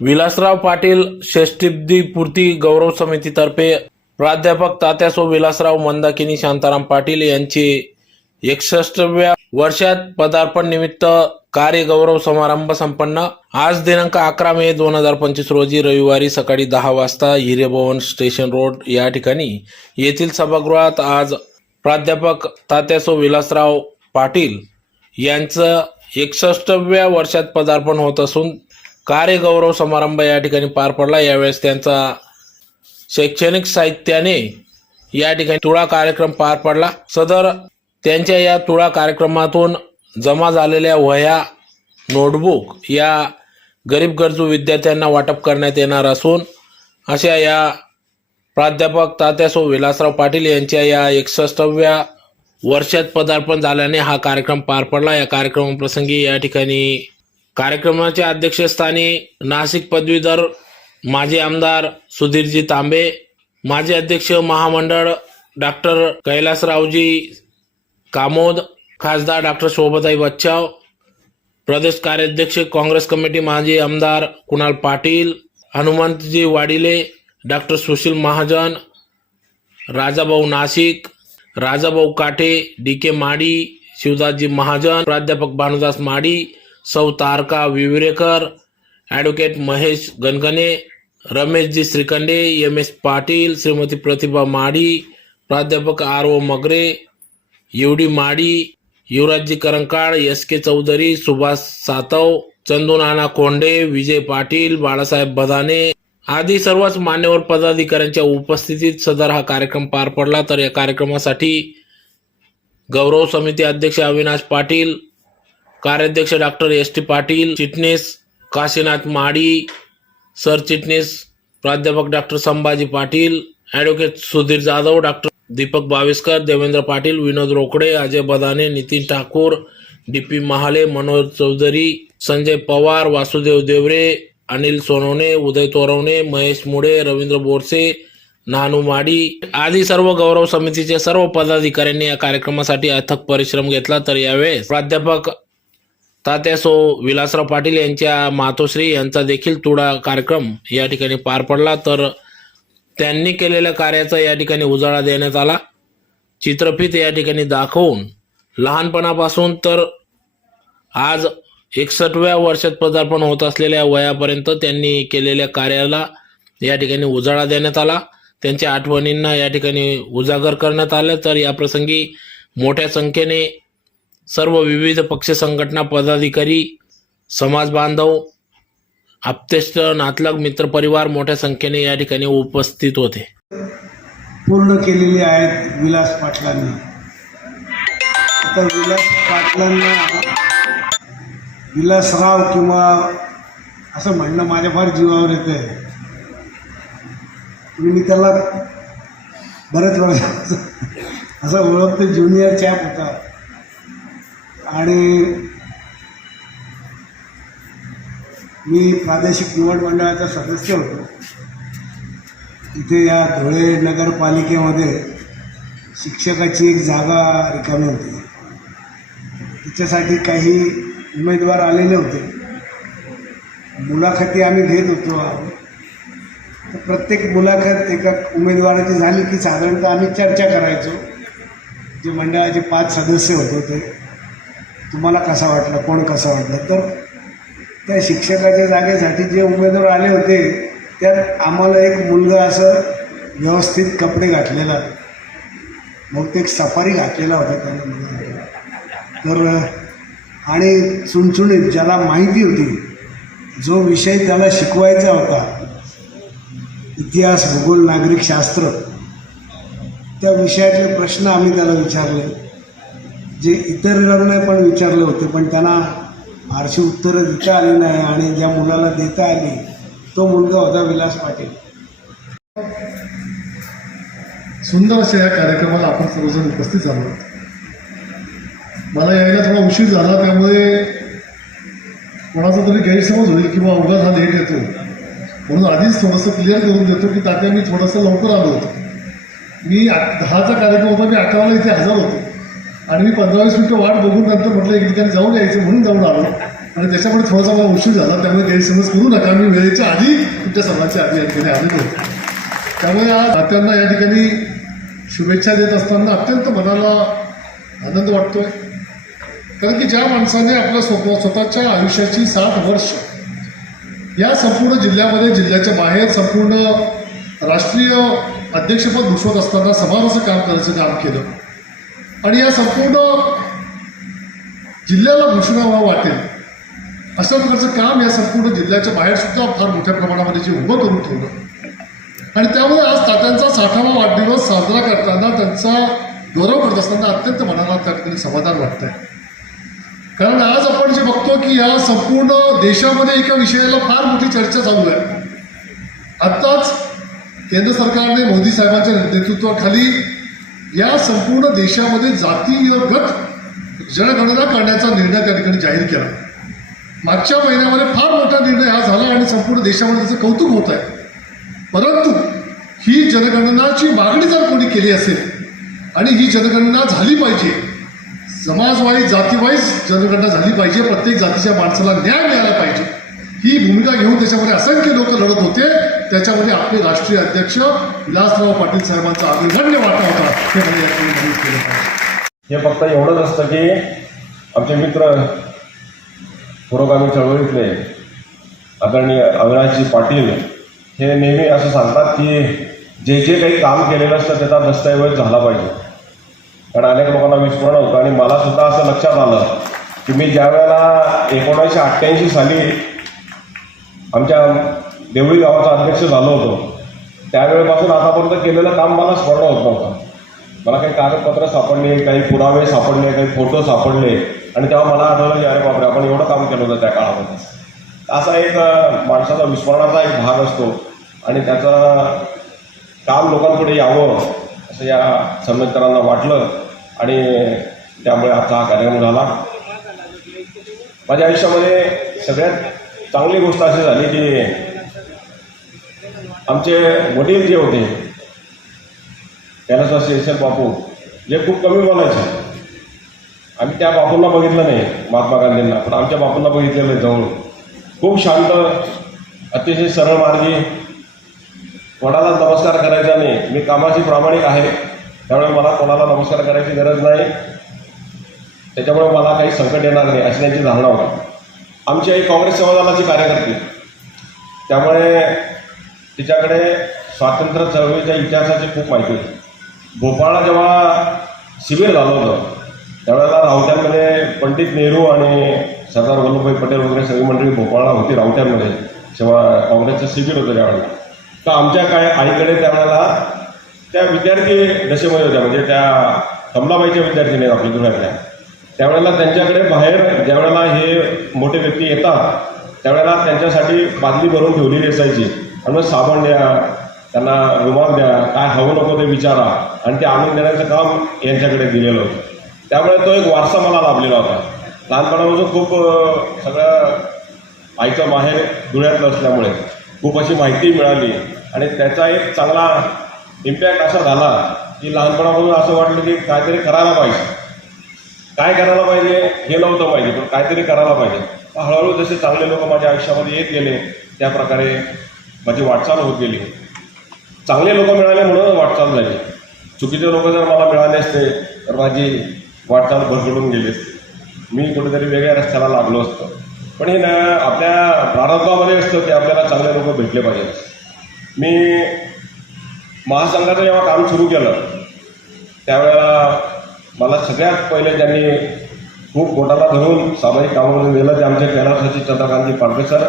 विलासराव पाटील षष्टिब्दी पूर्ती गौरव समितीतर्फे प्राध्यापक तात्यासो विलासराव मंदाकिनी शांताराम पाटील यांचे एकसष्टव्या वर्षात पदार्पण निमित्त कार्य गौरव समारंभ संपन्न. आज दिनांक अकरा मे दोन हजार पंचवीस रोजी रविवारी सकाळी दहा वाजता हिरेभवन स्टेशन रोड या ठिकाणी येथील सभागृहात आज प्राध्यापक तात्यासो विलासराव पाटील यांचं एकसष्टव्या वर्षात पदार्पण होत असून कार्यगौरव समारंभ या ठिकाणी पार पडला. यावेळेस त्यांचा शैक्षणिक साहित्याने या ठिकाणी तुळा कार्यक्रम पार पडला. सदर त्यांच्या या तुळा कार्यक्रमातून जमा झालेल्या वह्या नोटबुक या गरीब गरजू विद्यार्थ्यांना वाटप करण्यात येणार असून अशा या प्राध्यापक तात्यासो विलासराव पाटील यांच्या या एकसष्टव्या वर्षात पदार्पण झाल्याने हा कार्यक्रम पार पडला. या कार्यक्रमाप्रसंगी या ठिकाणी कार्यक्रमाच्या अध्यक्षस्थानी नाशिक पदवीधर माजी आमदार सुधीरजी तांबे माजी अध्यक्ष महामंडळ डॉक्टर कैलासरावजी कामोद खासदार डॉक्टर शोभताई बच्चाव प्रदेश कार्याध्यक्ष काँग्रेस कमिटी माजी आमदार Kunal Patil Hanumantji Wadile doctor Sushil Mahajan Rajabhau Nashik Rajabhau Kathe D K Madi Shivdasji Mahajan प्राध्यापक भानुदास माडी सौ Taraka Vivrekar advocate Mahesh Gangane Rameshji Shrikhande M S Patil Shrimati Pratibha माडी प्राध्यापक R O Magare UD माडी Yuvrajji Karankal S K Chaudhari Subhash Satav Chandu Nana Konde Vijay Patil Balasaheb Badane आदी सर्वच मान्यवर पदाधिकाऱ्यांच्या उपस्थितीत सदर हा कार्यक्रम पार पडला. तर या कार्यक्रमासाठी गौरव समिती अध्यक्ष अविनाश पाटील कार्याध्यक्ष डॉक्टर एस टी पाटील चिटणीस काशीनाथ माडी सरचिटणीस प्राध्यापक doctor Sambhaji Patil advocate Sudhir Jadhav doctor Deepak Baveskar Devendra Patil Vinod Rokade Ajay Badane Nitin Thakur D P Mahale Manoj Chaudhari Sanjay Pawar Vasudev Deore Anil Sonawane Uday Torvane Mahesh Mude Ravindra Borse नानू माडी आदी सर्व गौरव समितीचे सर्व पदाधिकाऱ्यांनी या कार्यक्रमासाठी अथक परिश्रम घेतला. तर यावेळेस प्राध्यापक तात्यासो विलासराव पाटील यांच्या मातोश्री यांचा देखील तुडा कार्यक्रम या ठिकाणी पार पडला. तर त्यांनी केलेल्या कार्याचा या ठिकाणी उजाळा देण्यात आला. चित्रफित या ठिकाणी दाखवून लहानपणापासून तर आज एकसष्टव्या वर्षात पदार्पण होत असलेल्या वयापर्यंत त्यांनी केलेल्या कार्याला या ठिकाणी उजाळा देण्यात आला. त्यांच्या आठवणींना या ठिकाणी उजागर करण्यात आलं. तर या प्रसंगी मोठ्या संख्येने सर्व विविध पक्ष संघटना पदाधिकारी समाज बांधव आप्तेष्ट नातलग मित्रपरिवार मोठ्या संख्येने या ठिकाणी उपस्थित होते. पूर्ण केलेली आहेत विलास पाटलांनी. आता विलास पाटलांना विलासराव किंवा असं म्हणणं माझ्या फार जीवावर येतं आहे मी त्याला बरेच वर्ष असं ओळखतो ज्युनियर चॅप होता. आणि मी प्रादेशिक निवड मंडळाचा सदस्य होतो. इथे या धुळे नगरपालिकेमध्ये शिक्षकाची एक जागा रिकामी होती. तिच्यासाठी काही उमेदवार आलेले होते. मुलाखती आम्ही घेत होतो. तर प्रत्येक मुलाखत एका उमेदवाराची झाली की साधारणतः आम्ही चर्चा करायचो. जे मंडळाचे पाच सदस्य होते ते तुम्हाला कसा वाटला कोण कसा वाटलं? तर त्या शिक्षकाच्या जागेसाठी जे उमेदवार आले होते त्यात आम्हाला एक मुलगा असं व्यवस्थित कपडे घातलेला बहुतेक सफारी घातलेला होता त्याने तर आणि चुणचुणीत ज्याला माहिती होती जो विषय त्याला शिकवायचा होता इतिहास भूगोल नागरिक शास्त्र त्या विषयातले प्रश्न आम्ही त्याला विचारले. जे इतरांना पण विचारले होते पण त्यांना फारशी उत्तरं देता आली नाही आणि ज्या मुलाला देता आली तो मुलगा होता विलास पाटील. सुंदर अशा या कार्यक्रमाला आपण सर्वजण उपस्थित झालो आहोत. मला यायला थोडा उशीर झाला त्यामुळे कोणाचा तरी गैरसमज होईल किंवा उगाच हा लेट येतो. म्हणून आधीच थोडंसं क्लिअर करून देतो की तात्या मी थोडंसं लवकर आलो होतो. मी दहाचा कार्यक्रम होता मी अकराला इथे हजर होतो. आणि मी पंधरा वीस मिनिटं वाट बघून नंतर म्हटलं एक ठिकाणी जाऊन यायचं म्हणून जाऊन आलो. आणि त्याच्यामुळे थोडासा मला उशीर झाला त्यामुळे गैरसमज करू नका. मी वेळेच्या आधी तुमच्या सर्वांच्या आधी या ठिकाणी आलेलो होतो त्यामुळे आज नात्यांना या ठिकाणी शुभेच्छा देत असताना अत्यंत मनाला आनंद वाटतोय. कारण की ज्या माणसाने आपल्या स्वतः स्वतःच्या आयुष्याची साठ वर्ष या संपूर्ण जिल्ह्यामध्ये जिल्ह्याच्या बाहेर संपूर्ण राष्ट्रीय अध्यक्षपद भूषवत असताना समाजाचं काम करायचं काम केलं. आणि या संपूर्ण जिल्ह्याला भूषणावा वाटेल. अशा प्रकारचं काम या संपूर्ण जिल्ह्याच्या बाहेर सुद्धा फार मोठ्या प्रमाणामध्ये जे उभं करून ठेवलं. आणि त्यामुळे आज तात्यांचा साठावा वाढदिवस साजरा करताना त्यांचा गौरव करत असताना अत्यंत मनाला त्या ठिकाणी समाधान वाटतंय. कारण आज आपण जे बघतो की या संपूर्ण देशामध्ये एका विषयाला फार मोठी चर्चा चालू आहे. आत्ताच केंद्र सरकारने मोदी साहेबांच्या नेतृत्वाखाली या संपूर्ण देशामध्ये जातीगत जनगणना करण्याचा निर्णय त्या ठिकाणी जाहीर केला. मागच्या महिन्यामध्ये फार मोठा निर्णय हा झाला आणि संपूर्ण देशामध्ये त्याचं कौतुक होत आहे. परंतु ही जनगणनाची मागणी जर कोणी केली असेल आणि ही जनगणना झाली पाहिजे समाजवाईज जातीवाईज जनगणना झाली पाहिजे प्रत्येक जातीच्या माणसाला न्याय मिळाला पाहिजे ही भूमिका घेऊन त्याच्यामध्ये असंख्य लोक लढत होते. त्याच्यामध्ये आपले राष्ट्रीय अध्यक्ष विलासराव पाटील साहेबांचा अग्रगण्य वाटा होता हे हे फक्त एवढंच असतं की आमचे मित्र पुरोगामी चळवळीतले आदरणीय अविनाशजी पाटील हे नेहमी असं सांगतात की जे जे काही काम केलेलं असतं त्याचा दस्तऐवज झाला पाहिजे. कारण अनेक लोकांना विस्मरण होतं आणि मला सुद्धा असं लक्षात आलं की मी ज्या वेळेला एकोणीसशे अठ्ठ्याऐंशी साली आमच्या देवळी गावाचा अध्यक्ष झालो होतो. त्यावेळेपासून आतापर्यंत केलेलं काम मला स्मरण होत नव्हतं. मला काही कागदपत्र सापडले काही पुरावे सापडले काही फोटो सापडले आणि तेव्हा मला आढळलं की अरे बापरे आपण एवढं काम केलं होतं त्या काळामध्ये. असा एक माणसाचा विस्मरणाचा एक भाग असतो आणि त्याचं काम लोकांपुढे यावं असं या संमेलनांना वाटलं आणि त्यामुळे आजचा हा कार्यक्रम झाला. माझ्या आयुष्यामध्ये सगळ्यात चांगली गोष्ट अशी झाली की आमचे वडील जे होते कैलासवासी शेषर बापू जे खूप कमी बोलायचे. आम्ही त्या बापूंना बघितलं नाही महात्मा गांधींना पण आमच्या बापूंना बघितलेलं आहे जवळ. खूप शांत अतिशय सरळ मार्गी कोणाला नमस्कार करायचा नाही. मी कामाची प्रामाणिक आहे त्यामुळे मला कोणाला नमस्कार करायची गरज नाही. त्याच्यामुळे मला काही संकट येणार नाही अशी त्यांची धारणा होती. आमची आई काँग्रेस सेवा दलाची कार्यकर्ती. त्यामुळे तिच्याकडे स्वातंत्र्य चळवळीच्या इतिहासाची खूप माहिती होती. भोपाळला जेव्हा शिबिर झालं होतं त्यावेळेला रावट्यांमध्ये पंडित नेहरू आणि सरदार वल्लभभाई पटेल वगैरे सगळी मंडळी भोपाळला होती रावट्यांमध्ये जेव्हा काँग्रेसचं शिबिर होतं त्यावेळेला. तर आमच्या काय आईकडे त्यावेळेला त्या विद्यार्थी दशेमध्ये होत्या म्हणजे त्या कमलाबाईच्या विद्यार्थी आहेत आपल्या धुळ्यातल्या त्यावेळेला त्यांच्याकडे बाहेर ज्यावेळेला हे मोठे व्यक्ती येतात त्यावेळेला त्यांच्यासाठी बादली भरून ठेवलेली असायची. आणि मग साबण द्या त्यांना रुमाल द्या काय हवं नको ते विचारा. आणि ते आणून देण्याचं काम यांच्याकडे दिलेलं होतं. त्यामुळे तो एक वारसा मला लाभलेला होता. लहानपणापासून खूप सगळं आईचं माहेर धुळ्यातलं असल्यामुळे खूप अशी माहिती मिळाली. आणि त्याचा एक चांगला इम्पॅक्ट असा झाला की लहानपणापासून असं वाटलं की काहीतरी करायला पाहिजे. काय करायला पाहिजे हे नव्हतं पाहिजे पण काहीतरी करायला पाहिजे. हळूहळू जसे चांगले लोक माझ्या आयुष्यामध्ये येत गेले त्याप्रकारे माझी वाटचाल होत गेली. चांगले लोक मिळाले म्हणून वाटचाल झाली. चुकीचे लोक जर मला मिळाले असते तर माझी वाटचाल भरगडून गेली असते. मी कुठेतरी वेगळ्या रस्त्याला लागलो असतो. पण हे ना आपल्या प्रारंभामध्ये असतं की आपल्याला चांगले लोक भेटले पाहिजेत. मी महासंघाचं जेव्हा काम सुरू केलं त्यावेळेला मला सगळ्यात पहिले ज्यांनी खूप पोटाला धरून सामाजिक कामामध्ये नेलं ते आमचे कैलासाची चंद्रकांती पाडवे सर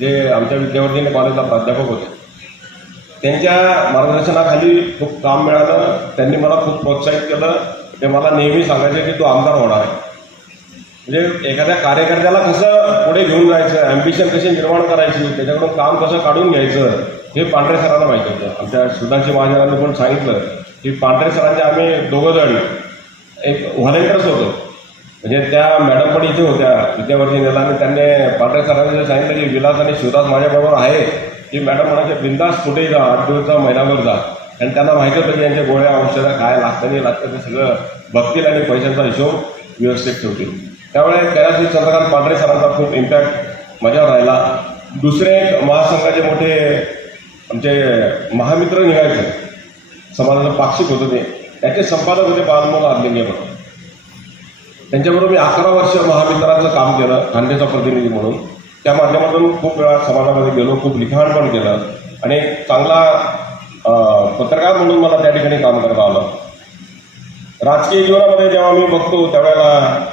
जे आमच्या विद्यावर्धीने कॉलेजला प्राध्यापक होते. त्यांच्या मार्गदर्शनाखाली खूप काम मिळालं त्यांनी मला खूप प्रोत्साहित केलं. ते मला नेहमी सांगायचे की तू आमदार होणार आहे. म्हणजे एखाद्या कार्यकर्त्याला कसं पुढे घेऊन जायचं ॲम्बिशन कशी निर्माण करायची त्याच्याकडून काम कसं काढून घ्यायचं हे पांढरे सरांना माहिती होतं. आमच्या सुधांशी महाजनांनी पण सांगितलं की पांढरे सरांचे आम्ही दोघं जण एक व्हॉलेंटियर्स होतो. म्हणजे त्या मॅडम पण इथे होत्या विद्यावर्धिनीला आणि त्यांनी पांढरे सरांनी सांगितलं की विलास आणि शिवदास माझ्याबरोबर आहे. की मॅडम म्हणायचे बिंदास कुठेही जा आठ दिवस जा महिनाभर जा. आणि त्यांना माहिती होतं की यांच्या गोळ्या औषधं काय लागतं नाही लागतं ते सगळं बघतील आणि पैशांचा हिशोब व्यवस्थित ठेवतील. त्यामुळे कैलासजी चंद्रकांत पांढरे सरांचा खूप इम्पॅक्ट माझ्यावर राहिला. दुसरे एक महासंघाचे मोठे आमचे महामित्र निघायचे. समाजाचं पाक्षिक होतं ते. त्याचे संपादक होते बालमोल आदलिंगे म्हणून. त्यांच्याबरोबर मी अकरा वर्ष महामित्राचं काम केलं खांडेचा प्रतिनिधी म्हणून. त्या माध्यमातून खूप वेळा समाजामध्ये गेलो खूप लिखाण पण केलं. आणि एक चांगला पत्रकार म्हणून मला त्या ठिकाणी काम करता आलं. राजकीय जीवनामध्ये जेव्हा मी बघतो त्यावेळेला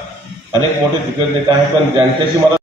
अनेक मोठे दिग्गज नेते आहेत पण ज्यांच्याशी मला